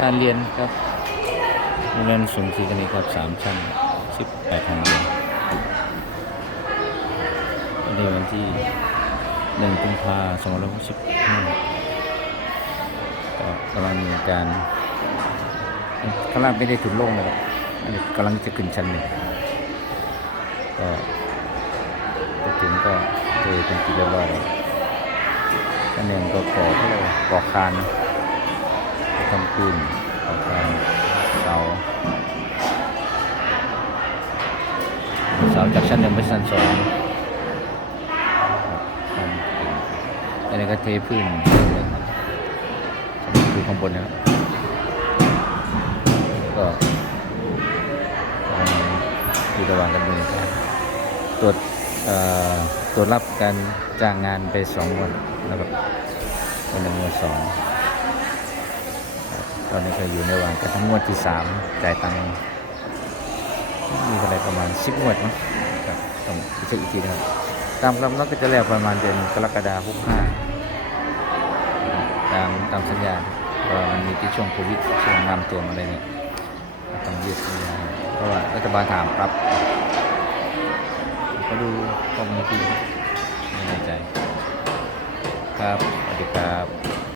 การเรียนครับเรียนสูงศรีกันนี้ครับสามชั้นสิบแปดแห่งเรียนวันนี้วันที่หนึ่งกุมภาสองพันหกสิบห้าก็กำลังมีการข้างล่างไม่ได้ถุนโล่งนะครับอันนี้กำลังจะขึ้นชั้นหนึ่งก็ไปถึงก็เทเป็นที่เรียบร้อยแล้วชั้นหนึ่งก็ก่อเขาเรียกว่าก่อคาน นะทำปูนออกการเสาเสาจากชั้นหนึ่งไปชั้นสองครับทำปูนอันนี้ก็เทพื้นคือข้างบนนะครับก็อยู่ระหว่างดำเนินการตรวจตรวจรับการจ้างงานไปสองวันนะครับวันหนึ่งวันสอง อนนี้ก็อยู่ในว่างกระทั่งงวดที่สามจ่ายตังค์มีอะไรประมาณสิบงวดมั้งครับต้องเช็คอีกทีนะครับ ตามกำหนดก็จะแล้วประมาณเดือนกรกฎาคมห้าตามตามสัญญาเพราะว่ามันมีที่ช่วงโควิดช่วงน้ำท่วมอะไรเนี่ยต้องยืดสัญญาเพราะว่ารัฐบาลถามปรับก็ดูข้อมูลที่ไม่แน่ใจ ครับสวัสดีครับ